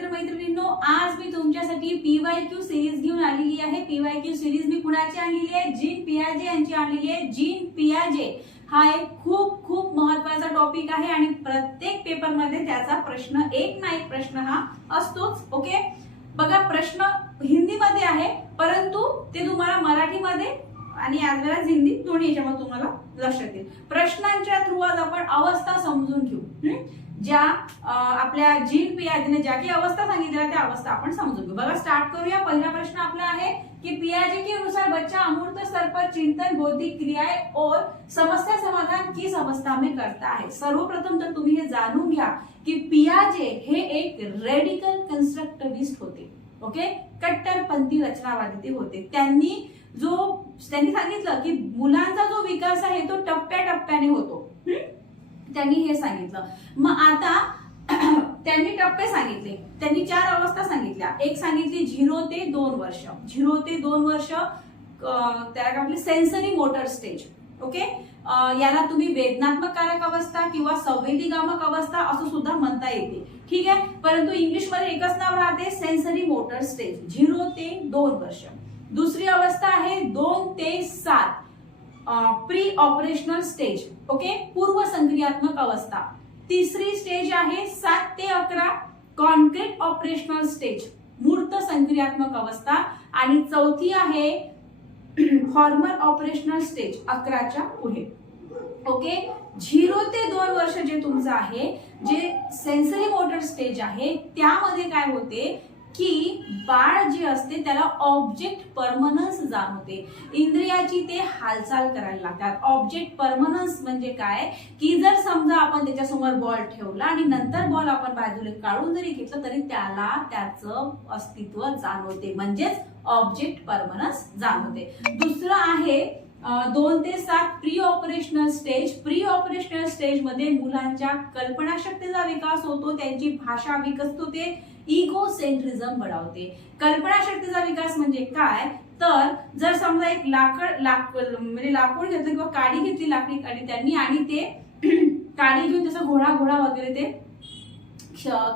मित्रमैत्रिणींनो, आज मी तुमच्यासाठी PYQ series घेऊन आलेली आहे। पीवायक्यू सिरीज मी कुणाची आणलेली आहे? जीन पियाजे यांची आणलेली आहे। जीन पियाजे हा एक खूप खूप महत्त्वाचा टॉपिक आहे आणि प्रत्येक पेपर मध्ये त्याचा प्रश्न एक ना एक प्रश्न हा असतोच। ओके, बघा प्रश्न हिंदी मध्ये आहे, परंतु ते तुम्हाला मराठीमध्ये आणि as well as हिंदी दोन्ही याच्यामध्ये तुम्हाला लक्षात येईल। प्रश्नांच्या थ्रू आज आपण अवस्था समजून घेऊ। ज्या आपल्या जीन पियाजेने ज्या काही अवस्था सांगितल्या त्या अवस्था आपण समजून घेऊ। बघा स्टार्ट करूया। पहिला प्रश्न आपला आहे कि पियाजे के अनुसार बच्चा अमूर्त स्तर पर चिंतन, बौद्धिक क्रियाएं और समस्या समाधान किस अवस्था में करता है। सर्वप्रथम तर तुम्ही हे जाणून घ्या की पियाजे हे एक रेडिकल कंस्ट्रक्टिव्हिस्ट होते। ओके, कट्टरपंथी रचनावादी ते होते। त्यांनी सांगितलं की मुलांचा जो विकास आहे तो टप्प्याटप्प्याने होतो। त्यांनी हे सांगितलं। मग आता त्यांनी टप्पे सांगितले, त्यांनी 4 अवस्था सांगितल्या। एक सांगितली 0 ते 2 वर्ष, 0 ते 2 वर्ष त्याला आपली सेन्सरी मोटर स्टेज। ओके, याला तुम्ही वेदनात्मक कारक अवस्था किंवा संवेदीगामक अवस्था असं सुद्धा म्हणता येते। ठीक आहे, परंतु इंग्लिश मध्ये एकच नाव राहते, सेन्सरी मोटर स्टेज, 0 ते 2 वर्ष। दुसरी अवस्था आहे 2 ते 7 प्री ऑपरेशनल स्टेज। ओके, पूर्व संक्रियात्मक अवस्था। तिसरी स्टेज आहे 7 ते 11 कॉन्क्रीट ऑपरेशनल स्टेज, मूर्त संक्रियात्मक अवस्था। आणि चौथी आहे फॉर्मल ऑपरेशनल स्टेज, 11च्या पुढे। ओके, 0 ते 2 वर्ष जे तुमचं आहे, जे सेन्सरी मोटर स्टेज आहे, त्यामध्ये काय होते की बाळ जे असते त्याला ऑब्जेक्ट परमनन्स जाणवते, इंद्रियाची ते हालचाल करायला लागतात। ऑब्जेक्ट परमनन्स म्हणजे काय की जर समजा आपण त्याच्यासमोर बॉल ठेवला आणि नंतर बॉल आपण बाजूला काढून जरी घेतलं तरी त्याला त्याचं अस्तित्व जाणवते, म्हणजेच ऑब्जेक्ट परमनन्स जाणवते। दुसरं आहे 2 ते 7 pre operational stage. Pre operational stage मध्ये मुलांच्या कल्पनाशक्तीचा विकास होतो, त्यांची भाषा विकसित होते, इगोसेंट्रिझम बढावते। कल्पनाशक्तीचा विकास म्हणजे काय तर जर समजा एक लाकूड घेतलं किंवा काडी घेतली, लाकडी काडी त्यांनी, आणि ते काडी घेऊन त्याचा घोडा वगैरे ते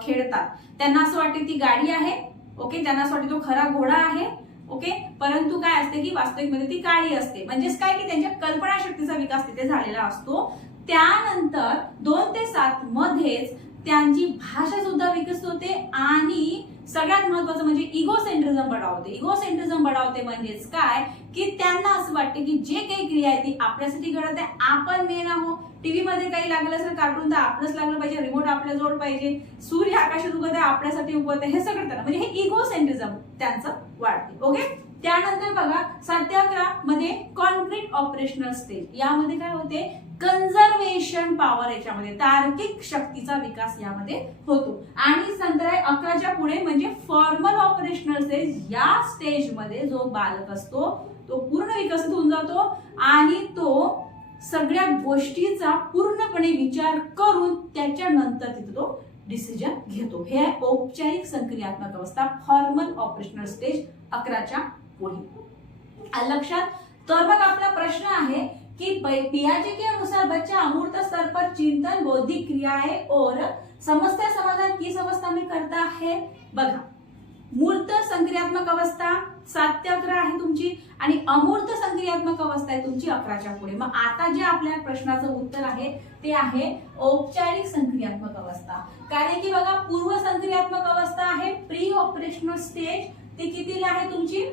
खेळतात। त्यांना असं वाटते ती गाडी आहे। ओके, त्यांना असं वाटते तो खरा घोडा आहे। ओके, परंतु काय असते की वास्तविकमध्ये ती काळी असते। म्हणजेच काय की त्यांच्या कल्पनाशक्तीचा विकास तिथे झालेला असतो। त्यानंतर 2 ते 7 मध्येच त्यांची भाषा सुद्धा विकसित होते आणि सगळ्यात महत्त्वाचं म्हणजे इगोसेंट्रिझम बढावते। इगोसेंट्रिझम बढावते म्हणजेच काय की त्यांना असं वाटते की जे काही क्रिया आहे ती आपल्यासाठी घडत आहे, आपण मेन आहोत। टीव्ही मध्ये काही लागलं असेल कार्टून तर आपलंच लागलं पाहिजे, रिमोट आपल्या जवळ पाहिजे, सूर्य आकाशात उगवत आहे आपल्यासाठी उगवत आहे, हे सगळं त्यांना म्हणजे हे इगोसेंट्रिझम त्यांचं वाढते। ओके, त्यानंतर बघा 7 ते 11 मध्ये कॉन्क्रीट ऑपरेशनल स्टेज, यामध्ये काय होते कन्झर्वेशन पॉवर, याच्यामध्ये तार्किक शक्तीचा विकास यामध्ये होतो। आणि नंतर 11च्या पुढे म्हणजे फॉर्मल ऑपरेशनल स्टेज। या स्टेज मध्ये जो बालक असतो तो पूर्ण विकसित होऊन जातो आणि तो सगळ्या गोष्टीचा पूर्णपणे विचार करून त्याच्यानंतर तिथे तो डिसिजन घेतो। हे आहे औपचारिक संक्रियात्मक अवस्था, फॉर्मल ऑपरेशनल स्टेज 11च्या पुढे। लक्षात? तर मग आपला प्रश्न आहे कि पियाजे के अनुसार बच्चा अमूर्त स्तर पर चिंतन, बौद्धिक क्रियाएं और समस्या समाधान किस अवस्था में करता है। बघा, मूर्त संक्रियात्मक अवस्था 7 ते 11 आहे तुमची आणि अमूर्त संक्रियात्मक अवस्था आहे तुमची 11च्या पुढे। मग आता जे आपल्या प्रश्नाचं उत्तर आहे ते आहे औपचारिक संक्रियात्मक अवस्था। कारण की बघा पूर्व संक्रियात्मक अवस्था आहे प्री ऑपरेशनल स्टेज, ती कितीला आहे तुमची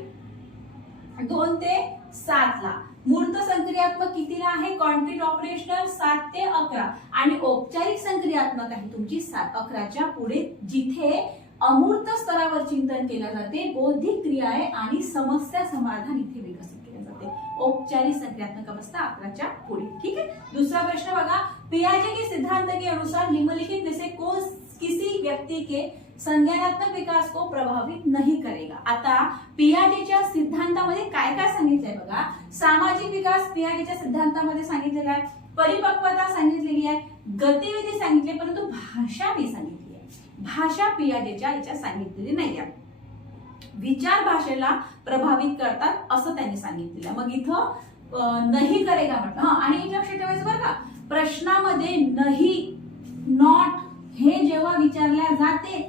2 ते 7 ला। मूर्त संक्रियात्मक कितीला आहे कॉन्क्रीट ऑपरेशनल 7 ते 11 आणि औपचारिक संक्रियात्मक आहे तुमची 11च्या पुढे, जिथे अमूर्त स्तरावर चिंतन केले जाते, बौद्धिक क्रियाएं आणि समस्या समाधान इथे विकसित केले जाते। औपचारिक संक्रियात्मक अवस्था 11च्या पुढे। ठीक है, दूसरा प्रश्न बघा, पियाजे के सिद्धांत के अनुसार निम्नलिखित में से कौन किसी व्यक्ति के संज्ञानात्मक विकास को प्रभावित नहीं करेगा। आता पियाजेच्या सिद्धांतामध्ये काय काय सांगितलंय बघा, सामाजिक विकास पियाजेच्या सिद्धांतामध्ये सांगितलेला आहे, परिपक्वता सांगितलेली आहे, गतिविधी सांगितली, परंतु भाषा नाही सांगितली आहे। भाषा पियाजेच्या याच्या सांगितलेली नाही आहे। विचार भाषेला प्रभावित करतात असं त्यांनी सांगितलेलं आहे। मग इथं नाही करेगा म्हटलं। आणि एक लक्षात ठेवायचं बरं का, प्रश्नामध्ये नाही, नॉट हे जेव्हा विचारल्या जाते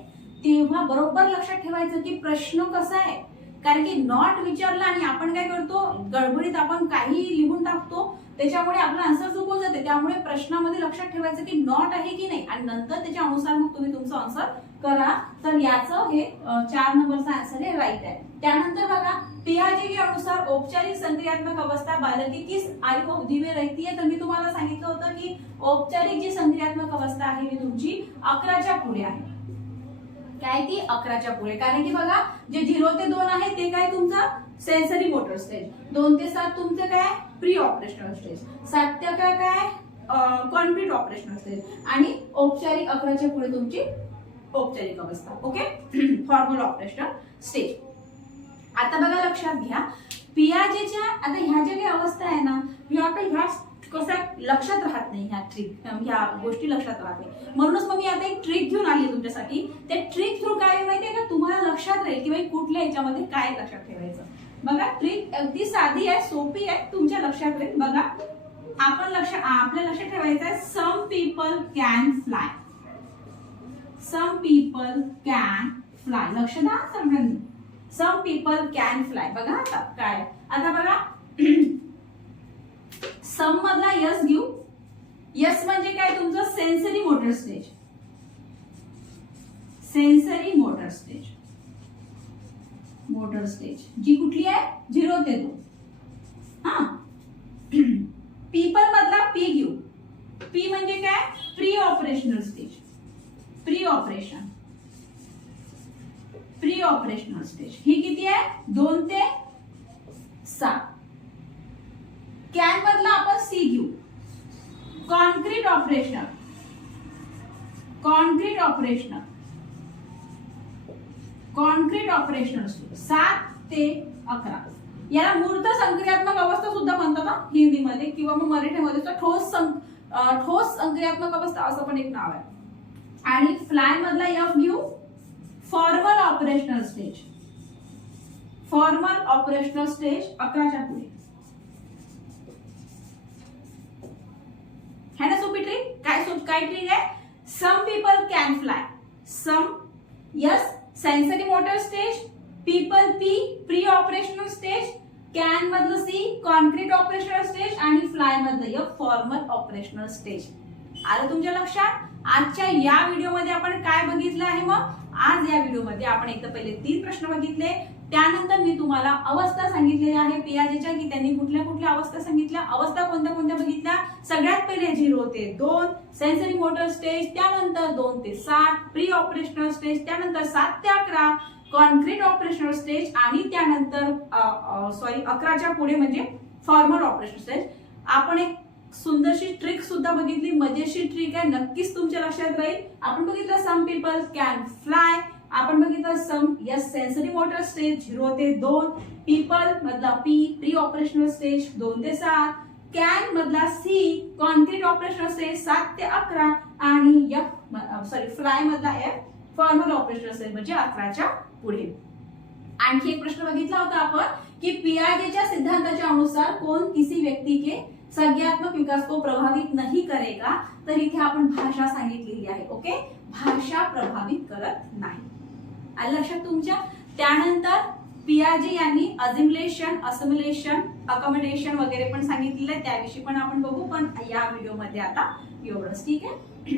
तेव्हा बरोबर लक्षात ठेवायचं की प्रश्न कसा आहे, कारण की नॉट विचारला आणि आपण काय करतो, गडबडीत आपण काही लिहून टाकतो, त्याच्यामुळे आपला आन्सर चुकून जाते. त्यामुळे प्रश्नामध्ये लक्षात ठेवायचं की नॉट आहे की नाही आणि नंतर त्याच्या अनुसार मग तुम्ही तुमचं आन्सर करा. तर याचं हे 4 नंबरचा आन्सर हे राईट आहे. त्यानंतर बघा, पियाजे के अनुसार औपचारिक संक्रियात्मक अवस्था बालकी किस आयु अवधि में रहती है. तर मी तुम्हाला सांगितलं होतं की औपचारिक जी संक्रियात्मक अवस्था आहे ही तुमची 11च्या पुढे आहे. काय ती 11च्या पुढे, कारण की बघा जे 0 ते 2 आहे ते काय तुमचं सेन्सरी मोटर स्टेज, 2 ते 7 तुमचं काय प्री ऑपरेशनल स्टेज, 7 ते 11 काय कॉन्क्रीट ऑपरेशनल स्टेज आणि औपचारिक 11च्या पुढे तुमची औपचारिक अवस्था. Okay, formal operational stage. आता बघा लक्षात घ्या, पियाजेच्या आता ह्या ज्या काही अवस्था आहे ना, ह्या कसा लक्षात राहत नाही, ह्या गोष्टी लक्षात राहत नाही. म्हणूनच मग मी आता एक ट्रिक घेऊन आली तुमच्यासाठी. त्या ट्रिक थ्रू काय माहितीये का, तुम्हाला लक्षात राहील की बाई कुठल्या ह्याच्यामध्ये काय लक्षात ठेवायचं. बघा ट्रिक अगदी साधी आहे, सोपी आहे, तुमच्या लक्षात राहील. बघा आपल्या लक्षात ठेवायचं आहे, some people can fly. Some people can fly. लक्ष द्या सगळ्यांनी, सम पीपल कॅन फ्लाय. बघा आता काय, आता बघा सम मधला यस घेऊ. यस म्हणजे काय तुमचं sensory motor stage. Sensory motor stage, motor stage जी कुठली आहे 0 ते 2. हा, पीपल मधला पी घेऊ. पी म्हणजे काय pre operational stage. Pre operation, pre operational stage ही किती आहे 2 ते 7. कॅन मधला आपण सी घेऊ. Concrete operation, concrete operational, concrete operational 7 ते 11. याला मूर्त संक्रियात्मक अवस्था सुद्धा म्हणतात हिंदीमध्ये किंवा मग मराठीमध्ये ठोस संक्रियात्मक अवस्था असं पण एक नाव आहे. आणि फ्लाय मधला एफ घेऊ. Formal operational stage, formal operational stage 11च्या पुढे. है ना सोपी ट्रिक. काय ट्रिक आहे, some people can fly. Some S sensory motor stage, people P pre operational stage, can मधलं सी कॉन्क्रीट ऑपरेशनल स्टेज आणि फ्लाय मधलं एफ फॉर्मल ऑपरेशनल स्टेज. आलं तुमच्या लक्षात. आजच्या या व्हिडिओमध्ये आपण काय बघितलं आहे, मग आज या व्हिडिओमध्ये आपण एक तर पहिले 3 प्रश्न बघितले, त्यानंतर मी तुम्हाला अवस्था सांगितलेल्या आहे पियाजेच्या की त्यांनी कुठल्या कुठल्या अवस्था सांगितल्या. अवस्था कोणत्या कोणत्या बघितल्या, सगळ्यात पहिले 0 ते 2 सेन्सरी मोटर स्टेज, त्यानंतर 2 ते 7 प्री ऑपरेशनल स्टेज, त्यानंतर 7 ते 11 कॉन्क्रीट ऑपरेशनल स्टेज आणि त्यानंतर 11च्या पुढे म्हणजे फॉर्मल ऑपरेशनल स्टेज. आपण एक सुंदरशी ट्रिक सुद्धा बघितली, मजेशीर ट्रिक आहे, नक्कीच तुमच्या लक्षात राहील. आपण बघितलं सम पीपल कॅन फ्लाय, आपण बघितलं सम यस सेन्सरी मोटर स्टेज 0 ते 2, पीपल मधला पी प्री ऑपरेशनल स्टेज 2 ते 7, कॅन मधला सी कॉन्क्रीट ऑपरेशनल स्टेज 7 ते 11 आणि फ्लाय मधला एफ फॉर्मल ऑपरेशनल स्टेज म्हणजे 11च्या पुढे. आणखी एक प्रश्न बघितला होता आपण की पियाजेच्या सिद्धांताच्या अनुसार कौन किसी व्यक्ती के संज्ञात्मक विकास को प्रभावित नहीं करेगा. तर इथे आपण भाषा सांगितलेली आहे. ओके, भाषा प्रभावित करत नाही. आलं लक्षात तुमच्या. त्यानंतर पियाजे यांनी असिम्युलेशन, असिम्युलेशन, अकॉमोडेशन वगैरे पण सांगितलेलं आहे, त्याविषयी पण आपण बघू, पण या व्हिडिओमध्ये आता एवढंच. ठीक आहे,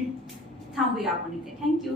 थांबूया आपण इथे. थँक्यू.